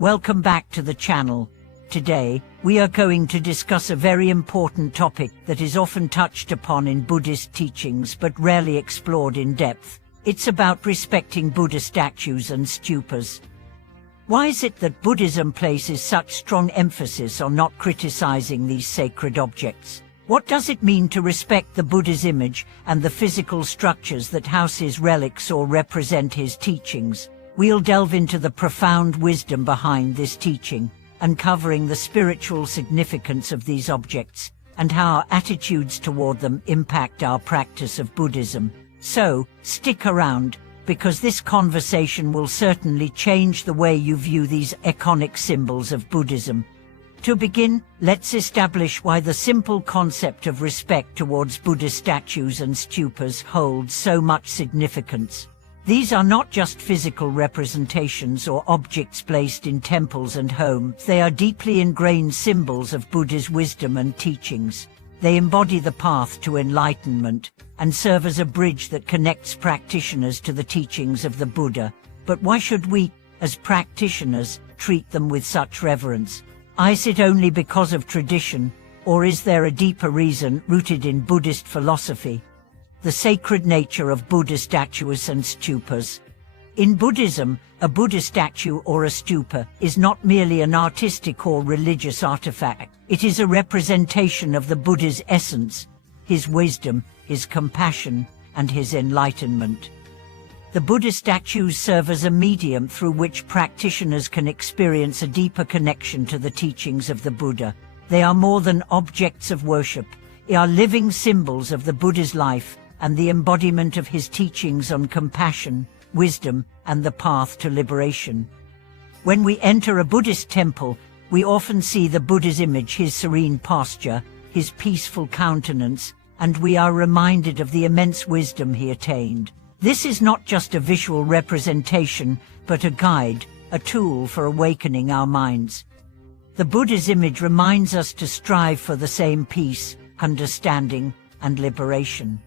Welcome back to the channel. Today, we are going to discuss a very important topic that is often touched upon in Buddhist teachings but rarely explored in depth. It's about respecting Buddha statues and stupas. Why is it that Buddhism places such strong emphasis on not criticizing these sacred objects? What does it mean to respect the Buddha's image and the physical structures that house his relics or represent his teachings? We'll delve into the profound wisdom behind this teaching, uncovering the spiritual significance of these objects and how our attitudes toward them impact our practice of Buddhism. So, stick around, because this conversation will certainly change the way you view these iconic symbols of Buddhism. To begin, let's establish why the simple concept of respect towards Buddha statues and stupas holds so much significance. These are not just physical representations or objects placed in temples and homes. They are deeply ingrained symbols of Buddha's wisdom and teachings. They embody the path to enlightenment and serve as a bridge that connects practitioners to the teachings of the Buddha. But why should we, as practitioners, treat them with such reverence? Is it only because of tradition, or is there a deeper reason rooted in Buddhist philosophy? The sacred nature of Buddha statues and stupas. In Buddhism, a Buddha statue or a stupa is not merely an artistic or religious artifact. It is a representation of the Buddha's essence, his wisdom, his compassion, and his enlightenment. The Buddha statues serve as a medium through which practitioners can experience a deeper connection to the teachings of the Buddha. They are more than objects of worship. They are living symbols of the Buddha's life and the embodiment of his teachings on compassion, wisdom, and the path to liberation. When we enter a Buddhist temple, we often see the Buddha's image, his serene posture, his peaceful countenance, and we are reminded of the immense wisdom he attained. This is not just a visual representation, but a guide, a tool for awakening our minds. The Buddha's image reminds us to strive for the same peace, understanding, and liberation.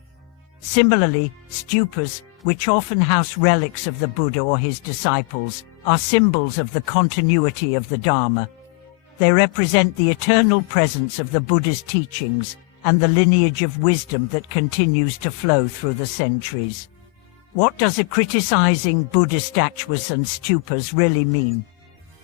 Similarly, stupas, which often house relics of the Buddha or his disciples, are symbols of the continuity of the Dharma. They represent the eternal presence of the Buddha's teachings and the lineage of wisdom that continues to flow through the centuries. What does criticizing Buddha statues and stupas really mean?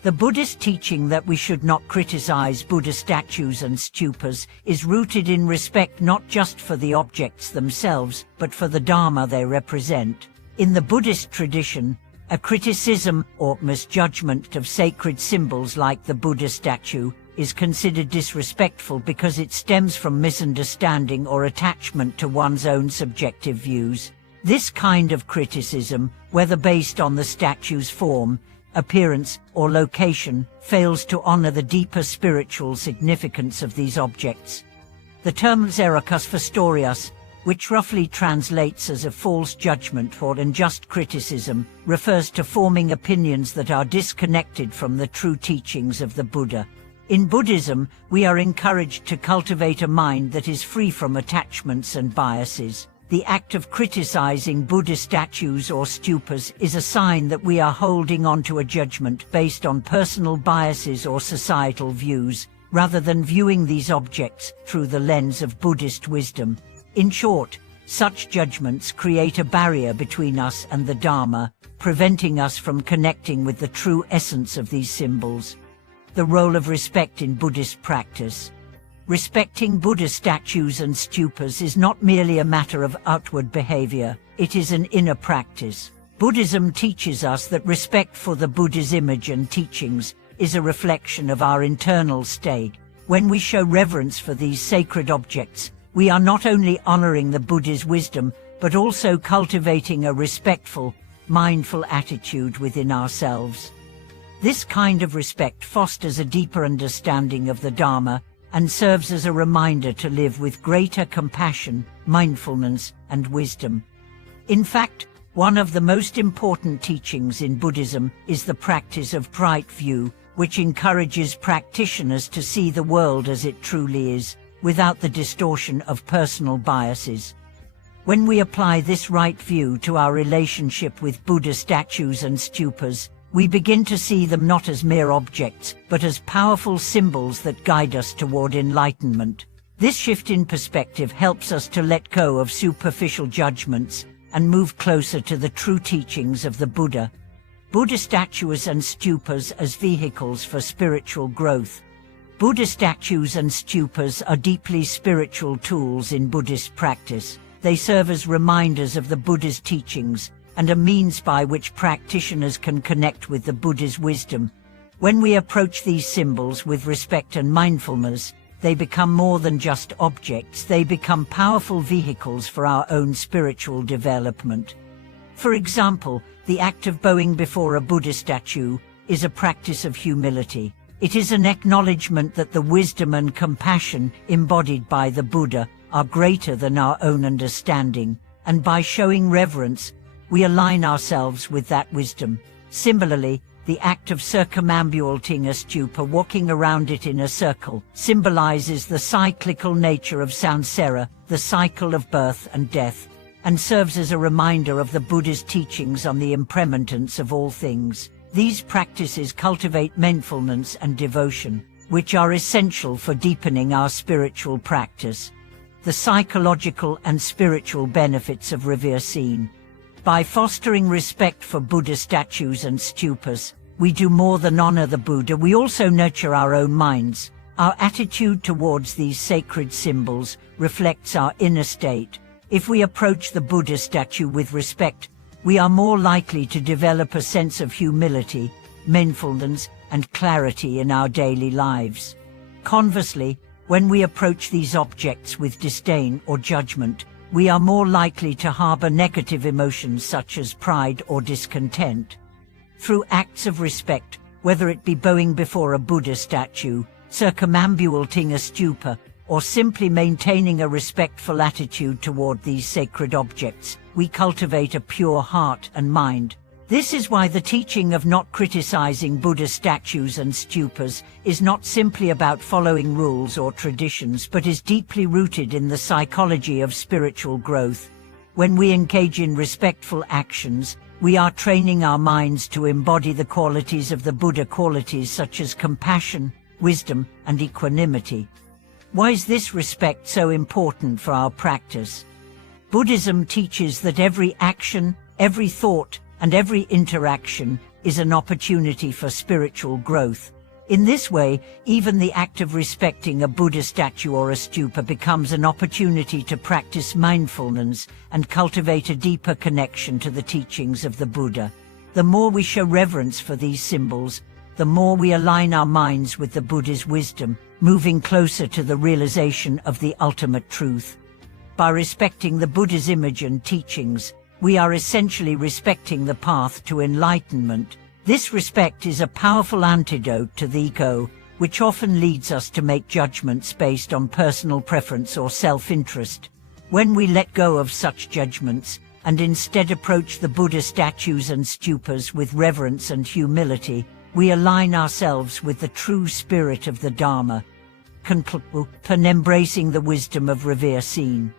The Buddhist teaching that we should not criticize Buddha statues and stupas is rooted in respect not just for the objects themselves, but for the Dharma they represent. In the Buddhist tradition, a criticism or misjudgment of sacred symbols like the Buddha statue is considered disrespectful because it stems from misunderstanding or attachment to one's own subjective views. This kind of criticism, whether based on the statue's form, appearance, or location, fails to honor the deeper spiritual significance of these objects. The term xerocus festorius, which roughly translates as a false judgment or unjust criticism, refers to forming opinions that are disconnected from the true teachings of the Buddha. In Buddhism, we are encouraged to cultivate a mind that is free from attachments and biases. The act of criticizing Buddha statues or stupas is a sign that we are holding on to a judgment based on personal biases or societal views, rather than viewing these objects through the lens of Buddhist wisdom. In short, such judgments create a barrier between us and the Dharma, preventing us from connecting with the true essence of these symbols. The role of respect in Buddhist practice. Respecting Buddha statues and stupas is not merely a matter of outward behavior, it is an inner practice. Buddhism teaches us that respect for the Buddha's image and teachings is a reflection of our internal state. When we show reverence for these sacred objects, we are not only honoring the Buddha's wisdom, but also cultivating a respectful, mindful attitude within ourselves. This kind of respect fosters a deeper understanding of the Dharma and serves as a reminder to live with greater compassion, mindfulness, and wisdom. In fact, one of the most important teachings in Buddhism is the practice of right view, which encourages practitioners to see the world as it truly is, without the distortion of personal biases. When we apply this right view to our relationship with Buddha statues and stupas, We begin to see them not as mere objects, but as powerful symbols that guide us toward enlightenment. This shift in perspective helps us to let go of superficial judgments and move closer to the true teachings of the Buddha. Buddha statues and stupas as vehicles for spiritual growth. Buddha statues and stupas are deeply spiritual tools in Buddhist practice. They serve as reminders of the Buddha's teachings and a means by which practitioners can connect with the Buddha's wisdom. When we approach these symbols with respect and mindfulness, they become more than just objects. They become powerful vehicles for our own spiritual development. For example, the act of bowing before a Buddha statue is a practice of humility. It is an acknowledgement that the wisdom and compassion embodied by the Buddha are greater than our own understanding, and by showing reverence, we align ourselves with that wisdom. Similarly, the act of circumambulating a stupa, walking around it in a circle, symbolizes the cyclical nature of samsara, the cycle of birth and death, and serves as a reminder of the Buddha's teachings on the impermanence of all things. These practices cultivate mindfulness and devotion, which are essential for deepening our spiritual practice. The psychological and spiritual benefits of reversing. By fostering respect for Buddha statues and stupas, we do more than honor the Buddha, we also nurture our own minds. Our attitude towards these sacred symbols reflects our inner state. If we approach the Buddha statue with respect, we are more likely to develop a sense of humility, mindfulness, and clarity in our daily lives. Conversely, when we approach these objects with disdain or judgment, we are more likely to harbor negative emotions such as pride or discontent. Through acts of respect, whether it be bowing before a Buddha statue, circumambulating a stupa, or simply maintaining a respectful attitude toward these sacred objects, we cultivate a pure heart and mind. This is why the teaching of not criticizing Buddha statues and stupas is not simply about following rules or traditions, but is deeply rooted in the psychology of spiritual growth. When we engage in respectful actions, we are training our minds to embody the qualities of the Buddha, qualities such as compassion, wisdom, and equanimity. Why is this respect so important for our practice? Buddhism teaches that every action, every thought, and every interaction is an opportunity for spiritual growth. In this way, even the act of respecting a Buddha statue or a stupa becomes an opportunity to practice mindfulness and cultivate a deeper connection to the teachings of the Buddha. The more we show reverence for these symbols, the more we align our minds with the Buddha's wisdom, moving closer to the realization of the ultimate truth. By respecting the Buddha's image and teachings, we are essentially respecting the path to enlightenment. This respect is a powerful antidote to the ego, which often leads us to make judgments based on personal preference or self-interest. When we let go of such judgments, and instead approach the Buddha statues and stupas with reverence and humility, we align ourselves with the true spirit of the Dharma, and embracing the wisdom of reversing.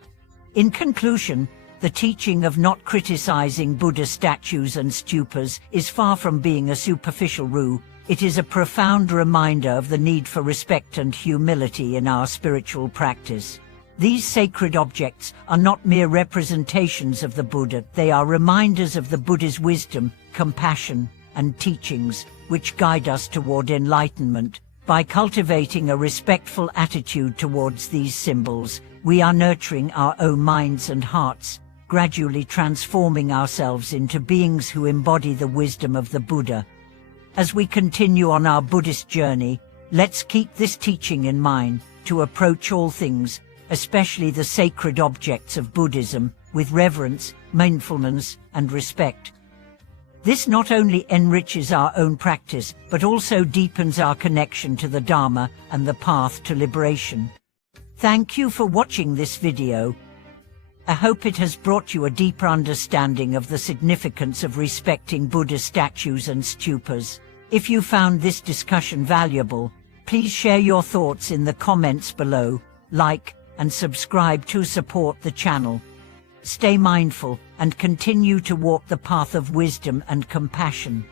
In conclusion, the teaching of not criticizing Buddha statues and stupas is far from being a superficial rule. It is a profound reminder of the need for respect and humility in our spiritual practice. These sacred objects are not mere representations of the Buddha, they are reminders of the Buddha's wisdom, compassion, and teachings, which guide us toward enlightenment. By cultivating a respectful attitude towards these symbols, we are nurturing our own minds and hearts, gradually transforming ourselves into beings who embody the wisdom of the Buddha. As we continue on our Buddhist journey, let's keep this teaching in mind, to approach all things, especially the sacred objects of Buddhism, with reverence, mindfulness, and respect. This not only enriches our own practice, but also deepens our connection to the Dharma and the path to liberation. Thank you for watching this video. I hope it has brought you a deeper understanding of the significance of respecting Buddha statues and stupas. If you found this discussion valuable, please share your thoughts in the comments below, like and subscribe to support the channel. Stay mindful and continue to walk the path of wisdom and compassion.